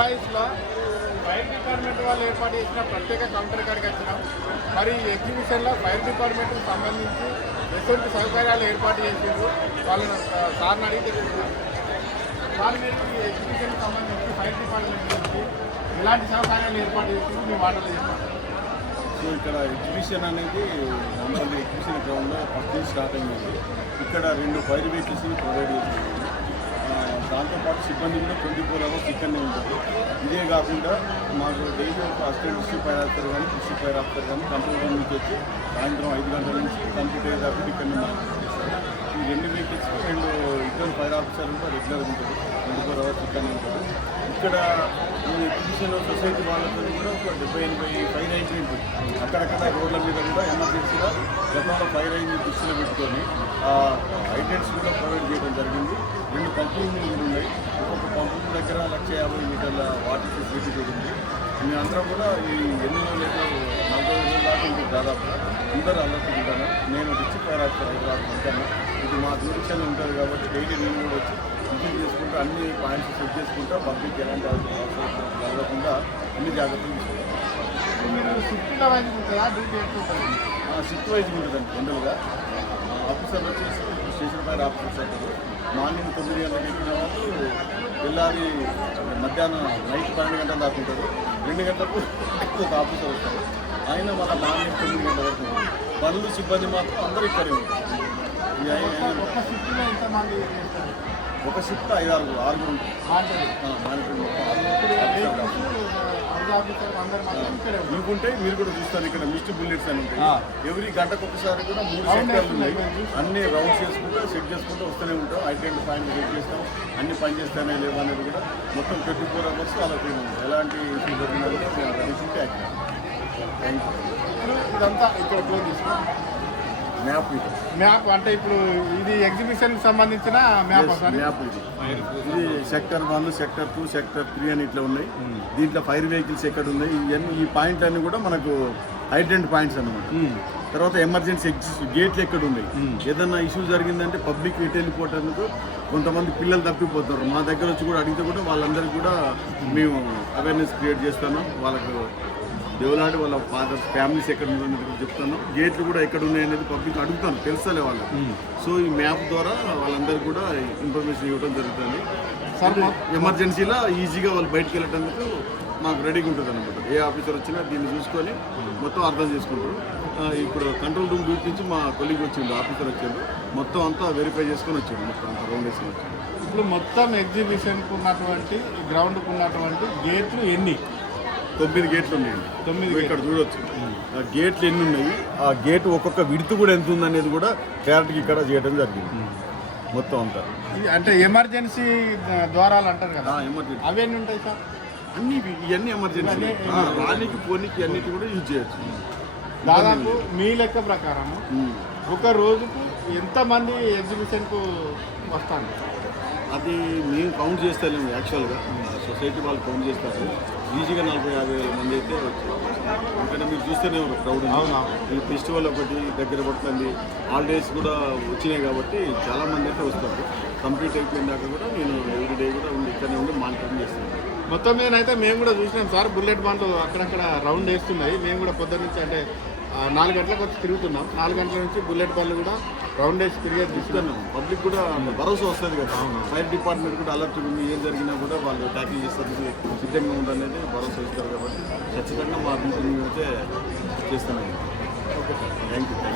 ఎంప్లాయీస్లో fire department వాళ్ళు ఏర్పాటు చేసిన ప్రత్యేక కౌంటర్ కాడికి వచ్చినాం. మరి ఈ ఎగ్జిబిషన్లో ఫైర్ డిపార్ట్మెంట్కి సంబంధించి ఎటువంటి సౌకర్యాలు ఏర్పాటు చేసిండ్రు? వాళ్ళని సార్ని అడిగి సార్ మీరు ఈ ఎగ్జిబిషన్కి సంబంధించి ఫైర్ డిపార్ట్మెంట్ గురించి ఇలాంటి సౌకర్యాలు ఏర్పాటు చేసిండ్రు? మీ మాటలు సో ఇక్కడ ఎగ్జిబిషన్ అనేది మమ్మల్ని ఎగ్జిబిషన్ గ్రౌండ్లో ఫస్ట్ స్టార్ట్ అయింది. ఇక్కడ రెండు ఫైర్ వెహికల్స్ ప్రొవైడ్ చేసింది దాంతోపాటు సిబ్బంది కూడా ట్వంటీ ఫోర్ అవర్స్ ఇక్కడనే ఉంటారు. ఇదే కాకుండా మాకు డైలీ ఒక అసిస్టెంట్ డిస్ట్రిక్ట్ ఫైర్ ఆఫీసర్ కానీ డిస్ట్రిక్ట్ ఫైర్ ఆఫీసర్ కానీ కంట్రోల్ రూమ్ నుంచి వచ్చి సాయంత్రం ఐదు గంటల నుంచి కంప్లీట్ అయ్యేదాకా ఇక్కడనే మాకు ఈ రెండు వెహికల్స్ రెండు ఇద్దరు ఫైర్ ఆఫీసర్లు కూడా రెగ్యులర్గా ఉంటారు. ట్వంటీ ఫోర్ అవర్స్ ఇక్కడనే ఉంటారు. ఇక్కడ ఎగ్జిబిషన్ సొసైటీ వాళ్ళతో కూడా ఒక డెబ్బై ఎనభై ఫైర్ యాక్సిడెంట్ అక్కడక్కడ రోడ్ల మీద కూడా ఎమర్జెన్సీగా గతంలో ఫైర్ అయింది దృష్టిలో పెట్టుకొని ఐటెంట్స్ కూడా ప్రొవైడ్ చేయడం జరిగింది. రెండు పంపులు ఉన్నాయి ఒక్కొక్క పంపు దగ్గర లక్ష యాభై మీటర్ల వాటర్ ఫెసిలిటీ ఉంది. మేమందరం కూడా ఈ ఎన్ని రోజులు నలభై రోజుల దాకా ఉంటుంది దాదాపు అందరూ అల్లర్ట్ ఉంటాను నేను డిస్ట్రిక్ట్ ఫైర్ ఆఫీసర్ హైదరాబాద్ ఉంటాను. ఇది మా జ్యూరిక్షన్ ఉంటుంది కాబట్టి డైలీ నేను కూడా వచ్చి విజిట్ చేసుకుంటూ అన్ని పాయింట్స్ సెట్ చేసుకుంటా పబ్లిక్ ఎలాంటి అవసరం కలగకుండా అన్ని జాగ్రత్తలు తీసుకుంటాం మీరు షిఫ్ట్లో వైపు ఉంటుందా డ్యూటీ ఎక్కువ ఉంటుంది? షిఫ్ట్ వైజ్ ఉంటుందండి జనరల్గా ఆఫీసర్ వచ్చేసి స్టేషన్ పైన ఆఫీసర్ అంటారు మార్నింగ్ తొమ్మిది గంటలకు ఎక్కిన వాళ్ళు వెళ్ళాలి. మధ్యాహ్నం నైట్ పన్నెండు గంటల దాకా ఉంటారు. రెండు గంటలకు ఒక ఆఫీసర్ వస్తారు. ఆయన మన మార్నింగ్ తొమ్మిది గంటల వరకు పనులు సిబ్బంది మాత్రం అందరూ ఇక్కడే ఉంటారు. ఒక షిఫ్ట్ ఐదు ఆరు ఆరుగురు. మీకుంటే మీరు కూడా చూస్తారు ఇక్కడ మిస్ట్ బుల్లెట్స్ అని ఉంటాయి. ఎవ్రీ గంటకు ఒకసారి కూడా మూడు సెక్టర్లు ఉన్నాయి. అన్ని రౌండ్స్ చేసుకుంటూ సెట్ చేసుకుంటూ వస్తూనే ఉంటాం. ఐడెంటి పాయింట్ సెట్ చేస్తాం. అన్ని పని చేస్తానే లేవా అనేది కూడా మొత్తం ట్వంటీ ఫోర్ అవర్స్ అలా ఉంది. ఎలాంటి ఇష్యూ జరిగినా కూడా మేము యూ ఇప్పుడు ఇదంతా ఇక్కడ మ్యాప్ ఇది. మ్యాప్ అంటే ఇప్పుడు ఇది ఎగ్జిబిషన్ సంబంధించిన మ్యాప్ మ్యాప్ ఇది. ఇది sector one sector two sector three అని ఇట్లా ఉన్నాయి. దీంట్లో ఫైర్ వెహికల్స్ ఎక్కడ ఉన్నాయి? ఇవన్నీ ఈ పాయింట్ అన్ని కూడా మనకు ఐడెంట్ పాయింట్స్ అన్నమాట. తర్వాత ఎమర్జెన్సీ ఎగ్జిస్ట్ గేట్లు ఎక్కడ ఉన్నాయి? ఏదన్నా ఇష్యూ జరిగిందంటే పబ్లిక్ ఎటు వెళ్ళిపోవటానికి కొంతమంది పిల్లలు తప్పిపోతారు. మా దగ్గర వచ్చి కూడా అడిగితే కూడా వాళ్ళందరికీ కూడా మేము అవేర్నెస్ క్రియేట్ చేస్తాను వాళ్ళకు దేవులాడి వాళ్ళ ఫాదర్ ఫ్యామిలీస్ ఎక్కడ ఉన్నాయనేది కూడా చెప్తాను గేట్లు కూడా ఎక్కడ ఉన్నాయనేది పబ్లిక్ అడుగుతాను తెలుసలే వాళ్ళకి? సో ఈ మ్యాప్ ద్వారా వాళ్ళందరికీ కూడా ఇన్ఫర్మేషన్ ఇవ్వడం జరుగుతుంది. సార్ ఎమర్జెన్సీలో ఈజీగా వాళ్ళు బయటకు వెళ్ళేటందుకు మాకు రెడీగా ఉంటుంది అనమాట ఏ ఆఫీసర్ వచ్చినా దీన్ని చూసుకొని మొత్తం అర్థం చేసుకుంటారు. ఇప్పుడు కంట్రోల్ రూమ్ డ్యూటీ నుంచి మా కొలీగ్ వచ్చిండు ఆఫీసర్ వచ్చిండు. మొత్తం అంతా వెరిఫై చేసుకొని వచ్చిండు. మొత్తం అంతా రౌండ్ వేసుకొని వచ్చిండు ఇప్పుడు మొత్తం ఎగ్జిబిషన్కు ఉన్నటువంటి గ్రౌండ్కు ఉన్నటువంటి గేట్లు ఎన్ని? తొమ్మిది గేట్లు ఉన్నాయండి తొమ్మిది ఇక్కడ చూడొచ్చు. ఆ గేట్లు ఎన్ని ఉన్నాయి? ఆ గేట్ ఒక్కొక్క విడుతు కూడా ఎంత ఉంది అనేది కూడా క్లారిటీకి ఇక్కడ చేయడం జరిగింది. మొత్తం అంతా. అంటే ఎమర్జెన్సీ ద్వారాలు అంటారు కదా. ఎమర్జెన్సీ. అవి ఎన్ని ఉంటాయి సార్? అన్ని ఇవి- ఇవన్నీ ఎమర్జెన్సీ. రానికి పోనీకి అన్నిటి కూడా యూజ్ చేయొచ్చు. దాదాపు మీ లెక్క ప్రకారం. ఒక రోజుకు ఎంతమంది ఎగ్జిబిషన్కు వస్తాను అది మేము కౌంట్ చేస్తలేము యాక్చువల్గా సొసైటీ వాళ్ళు కౌంట్ చేస్తారు. ఈజీగా నలభై యాభై వేల మంది అయితే ఎందుకంటే మీరు చూస్తూనే క్రౌడ్ అవునవును. ఈ ఫెస్టివల్ ఒకటి దగ్గర పడుతుంది. హాలిడేస్ కూడా వచ్చినాయి కాబట్టి చాలా మంది అయితే వస్తారు. కంప్లీట్ అయిపోయిన దాకా కూడా నేను ఎవ్రీ డే కూడా ఉండి ఇక్కడనే ఉండి మానిటరింగ్ చేస్తాను మొత్తం మీద అయితే మేము కూడా చూసినాం సార్ బుల్లెట్ బండ్లు అక్కడక్కడ రౌండ్ వేస్తున్నాయి. మేము కూడా పొద్దున్న నుంచి అంటే నాలుగు గంటలకు వచ్చి తిరుగుతున్నాం. నాలుగు గంటల నుంచి బుల్లెట్ బండ్లు కూడా రౌండ్ వేసి చూస్తున్నాం ఇస్తున్నాను పబ్లిక్ కూడా భరోసా వస్తుంది కదా. ఫైర్ డిపార్ట్మెంట్ కూడా అలర్ట్ ఉంది. ఏం జరిగినా కూడా వాళ్ళు ట్యాకిల్ చేస్తారు సిద్ధంగా ఉందనేది భరోసా ఇస్తారు కాబట్టి ఖచ్చితంగా మా మేము అయితే చేస్తున్నాం ఓకే థ్యాంక్ యూ